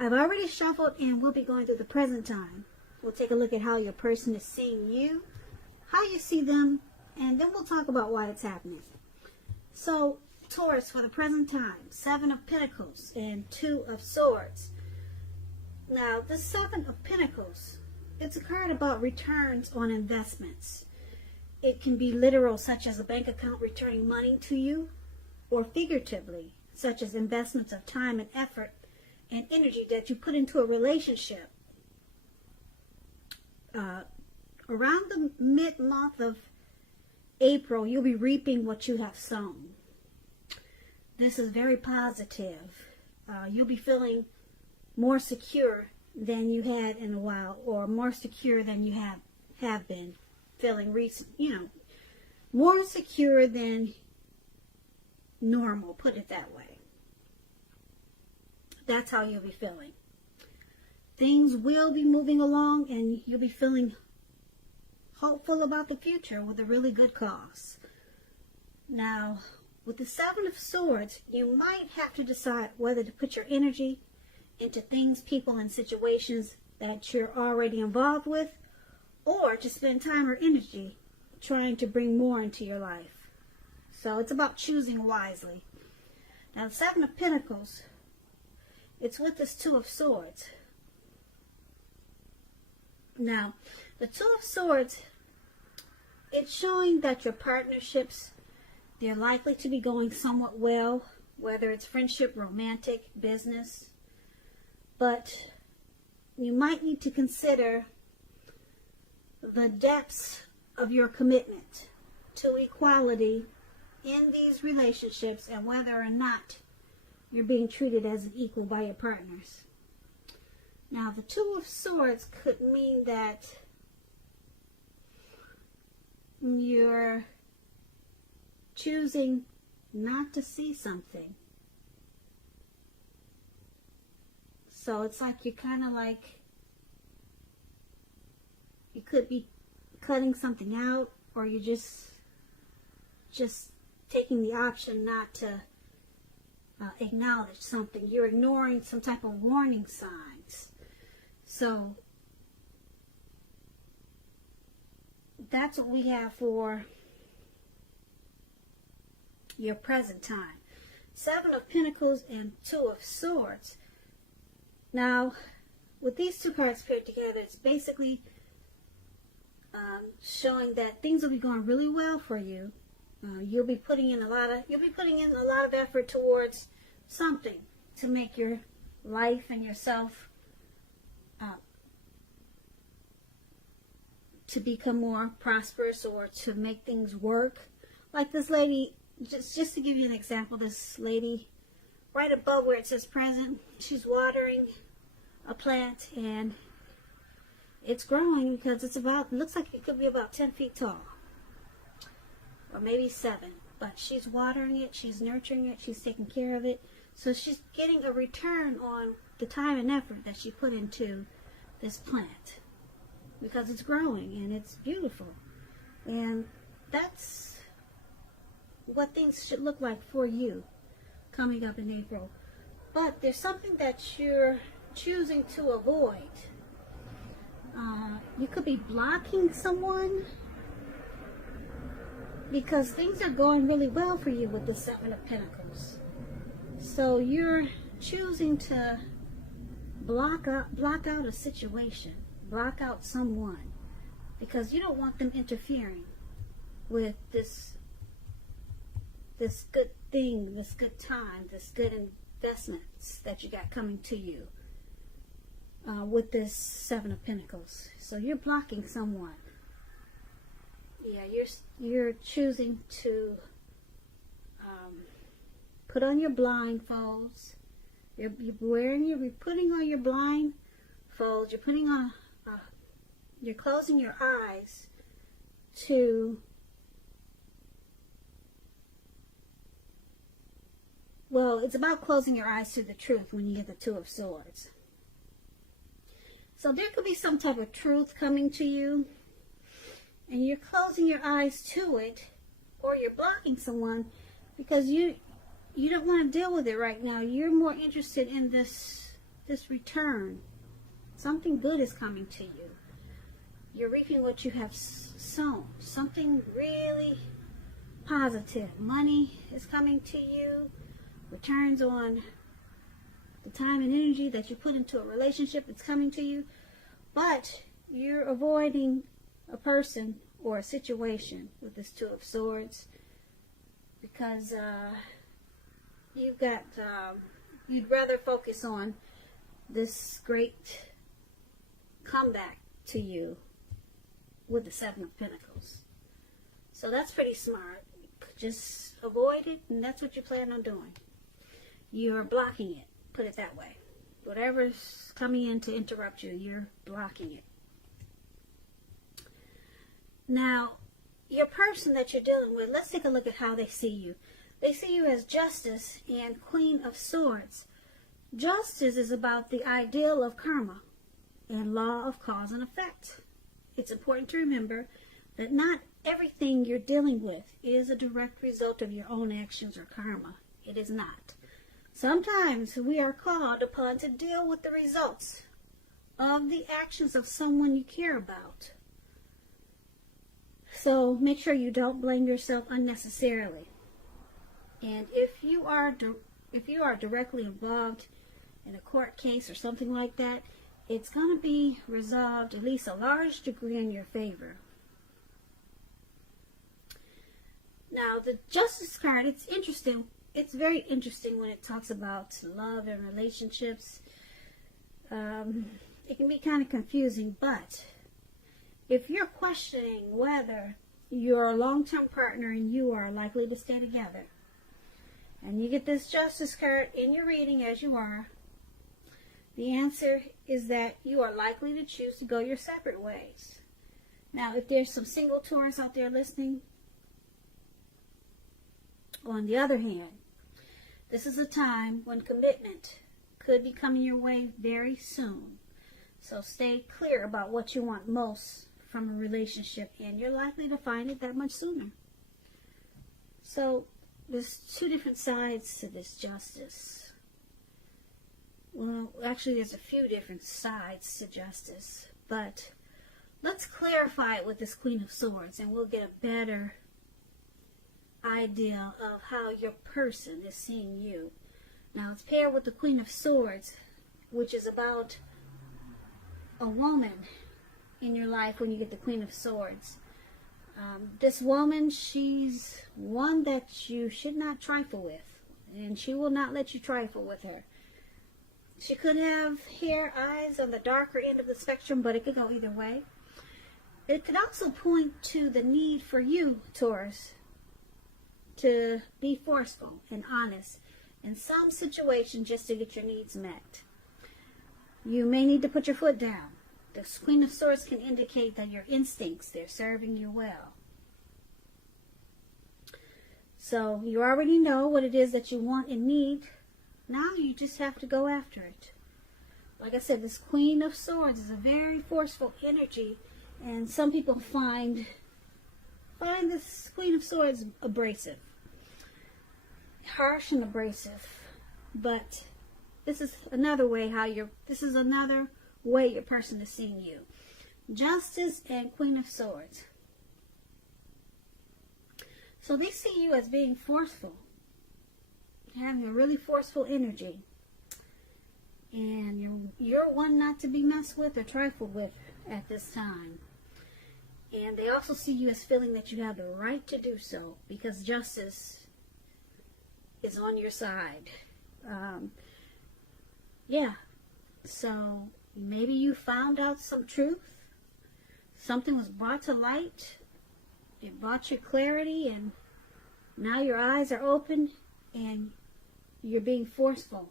I've already shuffled and we'll be going through the present time. We'll take a look at how your person is seeing you, how you see them, and then we'll talk about why it's happening. So, Taurus, for the present time, 7 of Pentacles and 2 of Swords. Now, the 7 of Pentacles, it's a card about returns on investments. It can be literal, such as a bank account returning money to you, or figuratively, such as investments of time and effort and energy that you put into a relationship. Around the mid-month of April, you'll be reaping what you have sown. This is very positive. You'll be feeling more secure than you had in a while, or more secure than you have been feeling recent, more secure than normal, put it that way. That's how you'll be feeling. Things will be moving along and you'll be feeling hopeful about the future with a really good cause. Now, with the 7 of Swords, you might have to decide whether to put your energy into things, people, and situations that you're already involved with, or to spend time or energy trying to bring more into your life. So it's about choosing wisely. Now, the 7 of Pentacles, it's with this 2 of Swords. Now, the 2 of Swords, it's showing that your partnerships, they're likely to be going somewhat well, whether it's friendship, romantic, business. But you might need to consider the depths of your commitment to equality in these relationships and whether or not you're being treated as an equal by your partners. Now, the 2 of Swords could mean that you're choosing not to see something. So it's like you're kind of like, you could be cutting something out, or you're just taking the option not to acknowledge something. You're ignoring some type of warning signs. So that's what we have for your present time. 7 of Pentacles and 2 of Swords. Now, with these 2 cards paired together, it's basically showing that things will be going really well for you. You'll be putting in a lot of effort towards something to make your life and yourself to become more prosperous, or to make things work. Like this lady, just to give you an example, this lady right above where it says present, she's watering a plant and it's growing because looks like it could be about 10 feet tall, or maybe 7, but she's watering it, she's nurturing it, she's taking care of it, so she's getting a return on the time and effort that she put into this plant because it's growing and it's beautiful. And that's what things should look like for you coming up in April. But there's something that you're choosing to avoid. You could be blocking someone because things are going really well for you with the 7 of Pentacles. So you're choosing to block out a situation, block out someone, because you don't want them interfering with this good thing, this good time, this good investments that you got coming to you with this 7 of Pentacles. So you're blocking someone. Yeah, you're choosing to put on your blindfolds. You're putting on your blindfolds. You're putting on. You're closing your eyes to. Well, it's about closing your eyes to the truth when you get the 2 of Swords. So there could be some type of truth coming to you, and you're closing your eyes to it, or you're blocking someone because you don't want to deal with it right now. You're more interested in this this return. Something good is coming to you. You're reaping what you have sown. Something really positive. Money is coming to you. Returns on the time and energy that you put into a relationship is coming to you. But you're avoiding a person or a situation with this Two of Swords because you've got you'd rather focus on this great comeback to you with the Seven of Pentacles. So that's pretty smart. Just avoid it, and that's what you plan on doing. You're blocking it, put it that way. Whatever's coming in to interrupt you, you're blocking it. Now, your person that you're dealing with, let's take a look at how they see you. They see you as Justice and Queen of Swords. Justice is about the ideal of karma and law of cause and effect. It's important to remember that not everything you're dealing with is a direct result of your own actions or karma. It is not. Sometimes we are called upon to deal with the results of the actions of someone you care about. So make sure you don't blame yourself unnecessarily. And if you are directly involved in a court case or something like that, it's going to be resolved at least a large degree in your favor. Now, the Justice card, it's interesting. It's very interesting when it talks about love and relationships. It can be kind of confusing, but if you're questioning whether your long-term partner and you are likely to stay together, and you get this Justice card in your reading as you are, the answer is that you are likely to choose to go your separate ways. Now, if there's some single Taurus out there listening, on the other hand, this is a time when commitment could be coming your way very soon. So stay clear about what you want most from a relationship, and you're likely to find it that much sooner. So there's two different sides to this Justice. Well, actually, there's a few different sides to Justice, but let's clarify it with this Queen of Swords, and we'll get a better idea of how your person is seeing you. Now, it's paired with the Queen of Swords, which is about a woman in your life when you get the Queen of Swords. This woman, she's one that you should not trifle with, and she will not let you trifle with her. She could have hair, eyes on the darker end of the spectrum, but it could go either way. It could also point to the need for you, Taurus, to be forceful and honest in some situation just to get your needs met. You may need to put your foot down. This Queen of Swords can indicate that your instincts, they're serving you well. So you already know what it is that you want and need. Now you just have to go after it. Like I said, this Queen of Swords is a very forceful energy, and some people find this Queen of Swords abrasive. Harsh and abrasive. But this is another way another way your person is seeing you. Justice and Queen of Swords. So they see you as being forceful, having a really forceful energy, and you're one not to be messed with or trifled with at this time. And they also see you as feeling that you have the right to do so because justice is on your side. So maybe you found out some truth. Something was brought to light. It brought you clarity, and now your eyes are open and you're being forceful.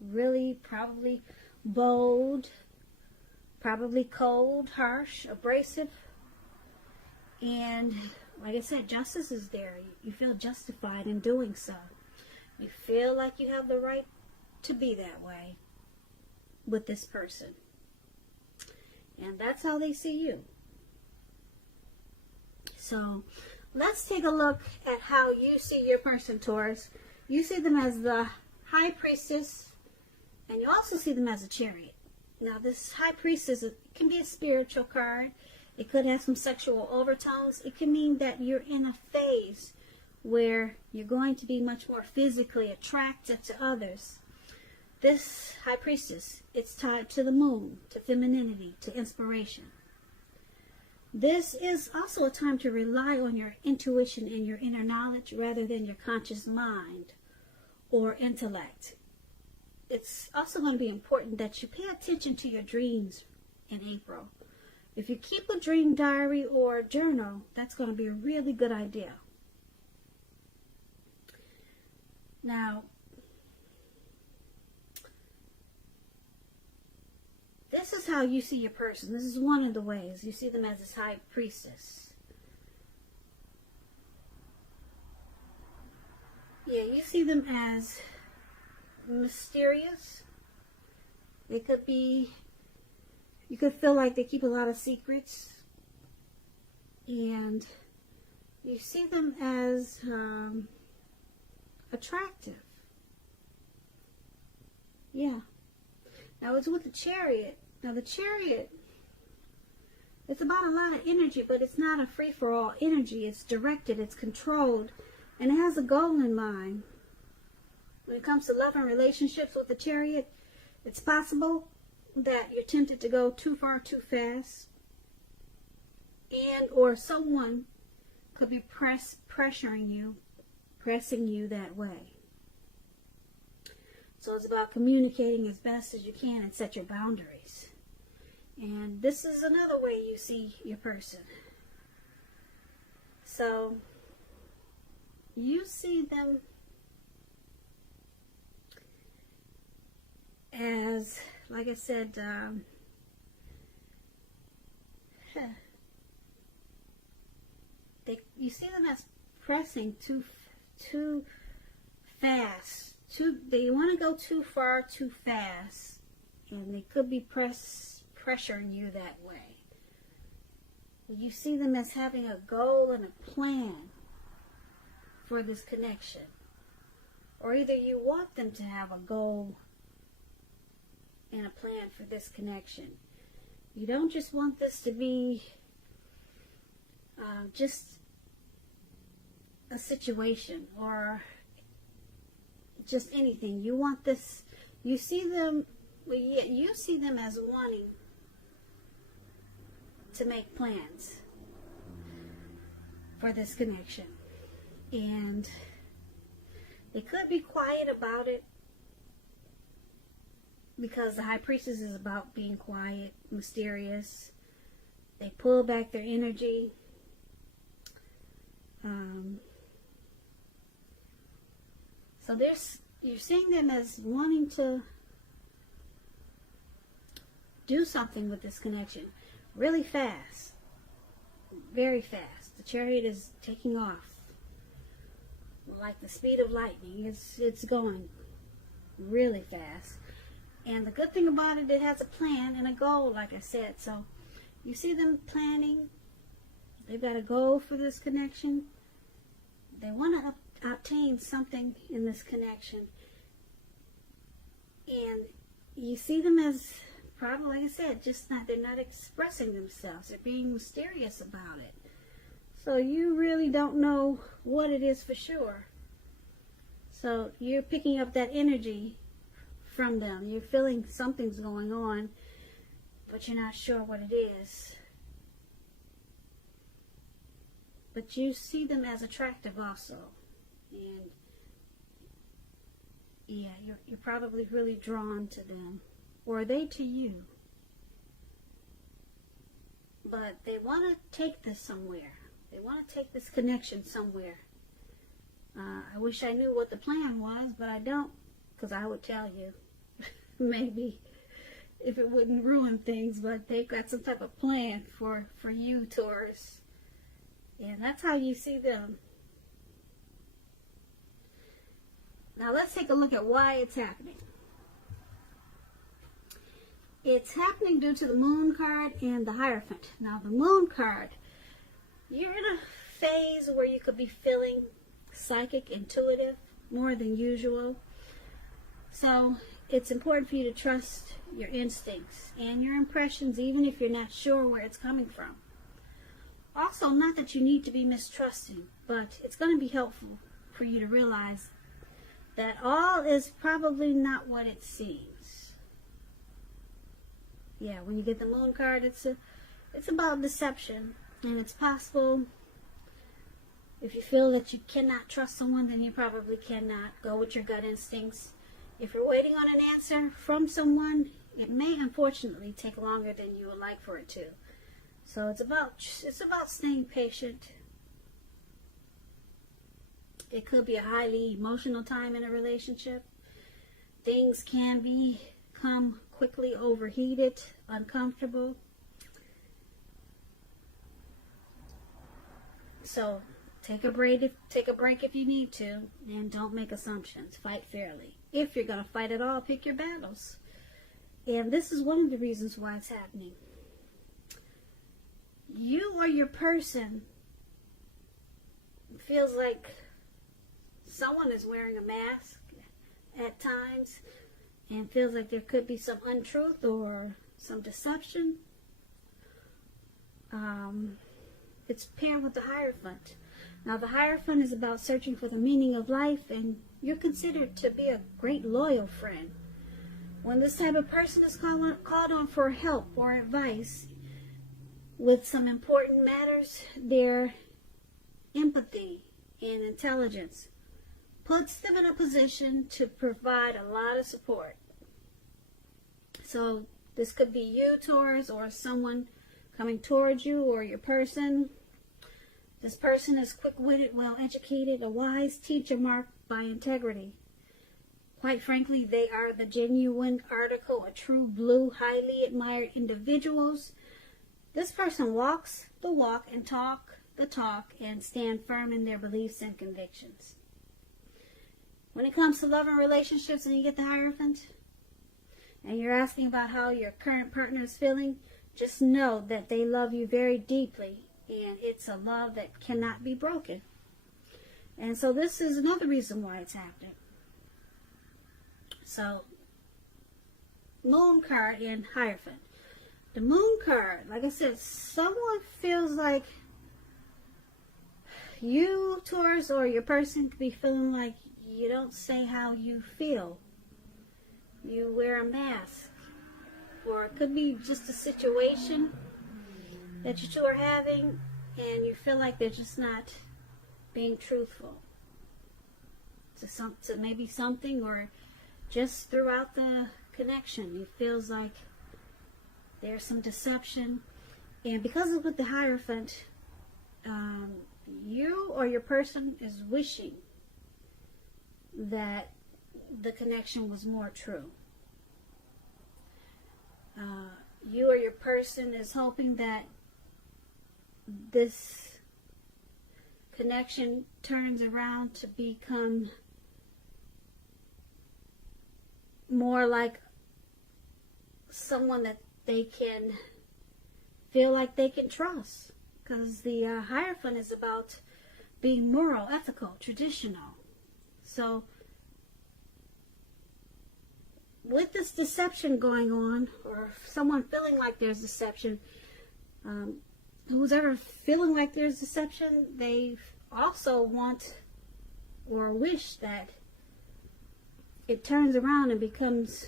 Really, probably bold, probably cold, harsh, abrasive. And like I said, justice is there. You feel justified in doing so. You feel like you have the right to be that way with this person. And that's how they see you. So let's take a look at how you see your person, Taurus. You see them as the High Priestess And you also see them as a chariot. Now, this High Priestess, it can be a spiritual card. It could have some sexual overtones. It can mean that you're in a phase where you're going to be much more physically attracted to others. This High Priestess, it's tied to the moon, to femininity, to inspiration. This is also a time to rely on your intuition and your inner knowledge rather than your conscious mind or intellect. It's also going to be important that you pay attention to your dreams in April. If you keep a dream diary or journal, that's going to be a really good idea. Now, this is how you see your person. This is one of the ways. You see them as this High Priestess. Yeah, you see them as mysterious. They could be, you could feel like they keep a lot of secrets. And you see them as attractive. Yeah. Now it's with the Chariot. Now the Chariot, it's about a lot of energy, but it's not a free-for-all energy. It's directed, it's controlled, and it has a goal in mind. When it comes to love and relationships with the Chariot, it's possible that you're tempted to go too far too fast, and or someone could be pressuring you, pressing you that way. So it's about communicating as best as you can and set your boundaries. And this is another way you see your person. So you see them as, like I said, you see them as pressing too fast. They want to go too far too fast, and they could be pressuring you that way. You see them as having a goal and a plan for this connection. Or either you want them to have a goal and a plan for this connection. You don't just want this to be just a situation or just anything. You want this, you see them, you see them as wanting to make plans for this connection. And they could be quiet about it, because the High Priestess is about being quiet, mysterious. They pull back their energy. So you're seeing them as wanting to do something with this connection really fast, very fast. The Chariot is taking off like the speed of lightning. It's going really fast. And the good thing about it, it has a plan and a goal, like I said. So you see them planning. They've got a goal for this connection. They want to obtain something in this connection. And you see them as, probably, like I said, they're not expressing themselves. They're being mysterious about it. So you really don't know what it is for sure. So you're picking up that energy from them. You're feeling something's going on, but you're not sure what it is. But you see them as attractive also. And yeah, you're probably really drawn to them. Or they to you. But they want to take this somewhere. They want to take this connection somewhere. I wish I knew what the plan was, but I don't, because I would tell you. Maybe, if it wouldn't ruin things, but they've got some type of plan for you, Taurus. And that's how you see them. Now let's take a look at why it's happening. It's happening due to the Moon card and the Hierophant. Now the Moon card, you're in a phase where you could be feeling psychic, intuitive, more than usual. So it's important for you to trust your instincts and your impressions, even if you're not sure where it's coming from. Also, not that you need to be mistrusting, but it's going to be helpful for you to realize that all is probably not what it seems. Yeah, when you get the Moon card, it's about deception, and it's possible. If you feel that you cannot trust someone, then you probably cannot. Go with your gut instincts. If you're waiting on an answer from someone, it may unfortunately take longer than you would like for it to. So it's about staying patient. It could be a highly emotional time in a relationship. Things can become quickly overheated, uncomfortable. So take a break if you need to, and don't make assumptions. Fight fairly. If you're going to fight at all, pick your battles. And this is one of the reasons why it's happening. You or your person feels like someone is wearing a mask at times, and feels like there could be some untruth or some deception. It's paired with the Hierophant. Now, the Hierophant is about searching for the meaning of life, and you're considered to be a great loyal friend. When this type of person is called on for help or advice with some important matters, their empathy and intelligence puts them in a position to provide a lot of support. So this could be you, Taurus, or someone coming towards you, or your person. This person is quick-witted, well-educated, a wise teacher marked by integrity. Quite frankly, they are the genuine article, a true blue, highly admired individuals. This person walks the walk and talk the talk and stand firm in their beliefs and convictions. When it comes to love and relationships and you get the Hierophant, and you're asking about how your current partner is feeling, just know that they love you very deeply, and it's a love that cannot be broken. And so this is another reason why it's happening. So, Moon card and Hierophant. The Moon card, like I said, someone feels like you, Taurus, or your person could be feeling like you don't say how you feel. You wear a mask. Or it could be just a situation that you two are having, and you feel like they're just not being truthful to maybe something, or just throughout the connection. It feels like there's some deception. And because of with the Hierophant, you or your person is wishing that the connection was more true. You or your person is hoping that this connection turns around to become more like someone that they can feel like they can trust. Because the Hierophant is about being moral, ethical, traditional. So, with this deception going on, or someone feeling like there's deception, who's ever feeling like there's deception, they also want or wish that it turns around and becomes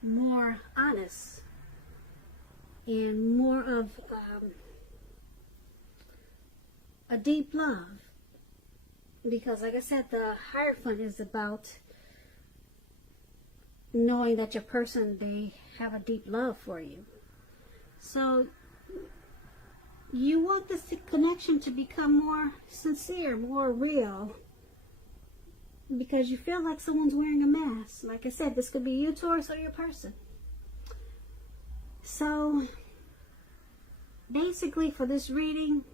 more honest and more of a deep love. Because, like I said, the Hierophant is about knowing that your person, they have a deep love for you. So you want this connection to become more sincere, more real, because you feel like someone's wearing a mask. Like I said, this could be you, Taurus, or your person. So basically, for this reading,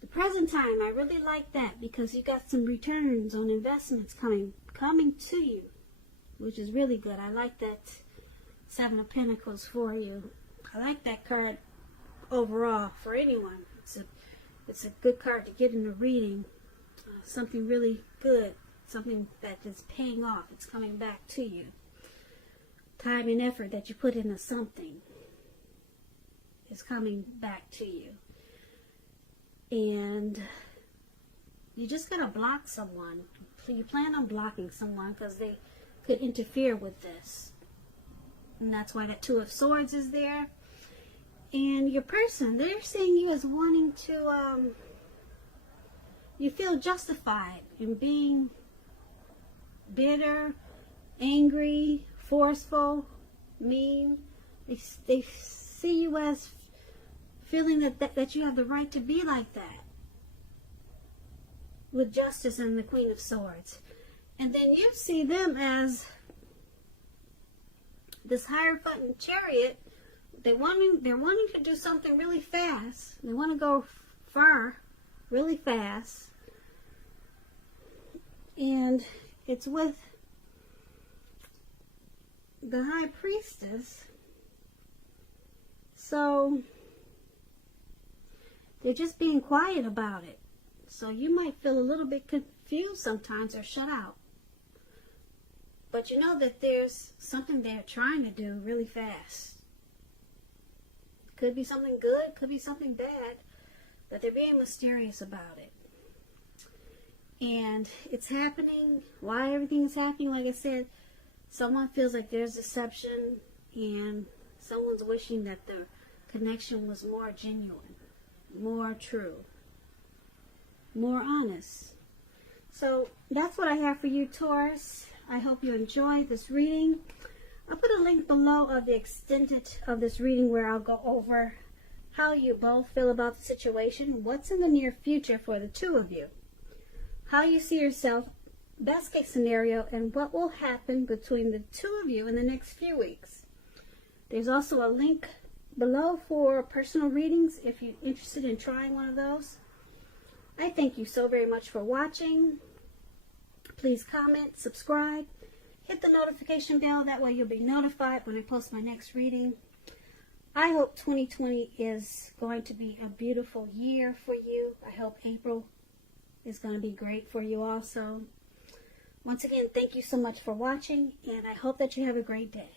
the present time, I really like that, because you got some returns on investments coming to you, which is really good. I like that Seven of Pentacles for you. I like that card overall for anyone. It's a good card to get in a reading. Something really good something that is paying off. It's coming back to you. Time and effort that you put into something is coming back to you. And you just gotta block someone. You plan on blocking someone because they could interfere with this. And that's why that Two of Swords is there. And your person, they're seeing you as wanting to, you feel justified in being bitter, angry, forceful, mean. They see you as feeling that you have the right to be like that. With Justice and the Queen of Swords. And then you see them as this Hierophant Chariot. They're wanting to do something really fast. They want to go far really fast. And it's with the High Priestess. So they're just being quiet about it. So you might feel a little bit confused sometimes or shut out. But you know that there's something they're trying to do really fast. Could be something good, could be something bad, but they're being mysterious about it. And it's happening. Why everything's happening, like I said, someone feels like there's deception and someone's wishing that the connection was more genuine, more true, more honest. So that's what I have for you, Taurus. I hope you enjoyed this reading. I'll put a link below of the extended of this reading where I'll go over how you both feel about the situation, what's in the near future for the two of you, how you see yourself, best case scenario, and what will happen between the two of you in the next few weeks. There's also a link below for personal readings if you're interested in trying one of those. I thank you so very much for watching. Please comment, subscribe, hit the notification bell. That way you'll be notified when I post my next reading. I hope 2020 is going to be a beautiful year for you. I hope April is going to be great for you also. Once again, thank you so much for watching, and I hope that you have a great day.